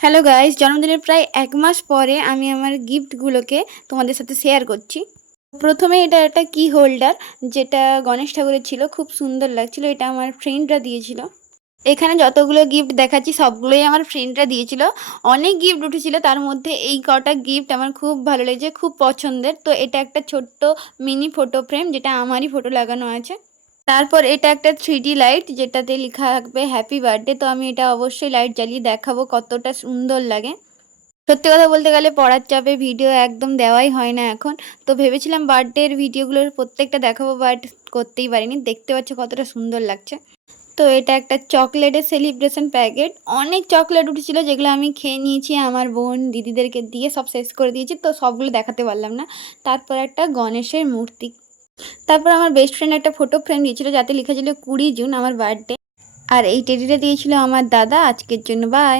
Hello guys, জন্মদিনের প্রায় ১ মাস পরে আমি আমার গিফটগুলোকে তোমাদের সাথে শেয়ার করছি। প্রথমে এটা একটা কি হোল্ডার, যেটা গণেশ ঠাকুরের ছিল, খুব সুন্দর লাগছিল। এটা আমার ফ্রেন্ডরা দিয়েছিল। এখানে যতগুলো গিফট দেখাচ্ছি সবগুলোই আমার ফ্রেন্ডরা দিয়েছিল। অনেক গিফট উঠেছিল, তার মধ্যে এই কটা গিফট আমার খুব ভালো লেগেছে, খুব পছন্দের। তো এটা একটা ছোট্ট মিনি ফটো ফ্রেম, যেটা আমারই ফটো লাগানো আছে। তারপর এটা একটা 3D লাইট, যেটাতে লেখা থাকবে হ্যাপি বার্থডে। তো আমি এটা অবশ্যই লাইট জ্বালিয়ে দেখাবো কতটা সুন্দর লাগে। সত্যি কথা বলতে গেলে পড়ার চাপে ভিডিও একদম দেওয়াই হয় না এখন। তো ভেবেছিলাম বার্থডের ভিডিওগুলোর প্রত্যেকটা দেখাবো, বাট করতেই পারিনি। দেখতে পাচ্ছ কতটা সুন্দর লাগছে। তো এটা একটা চকলেটের সেলিব্রেশন প্যাকেট। অনেক চকলেট উঠেছিল, যেগুলো আমি খেয়ে নিয়েছি, আমার বোন দিদিদেরকে দিয়ে সব শেষ করে দিয়েছি। তো সবগুলো দেখাতে পারলাম না। তারপর একটা গণেশের মূর্তি। তারপর আমার বেস্ট ফ্রেন্ড একটা ফটো ফ্রেম দিয়েছিল, যাতে লেখা ছিল 20 জুন আমার বার্থডে। আর এই টেডিটা দিয়েছিল আমার দাদা আজকের জন্য। বাই।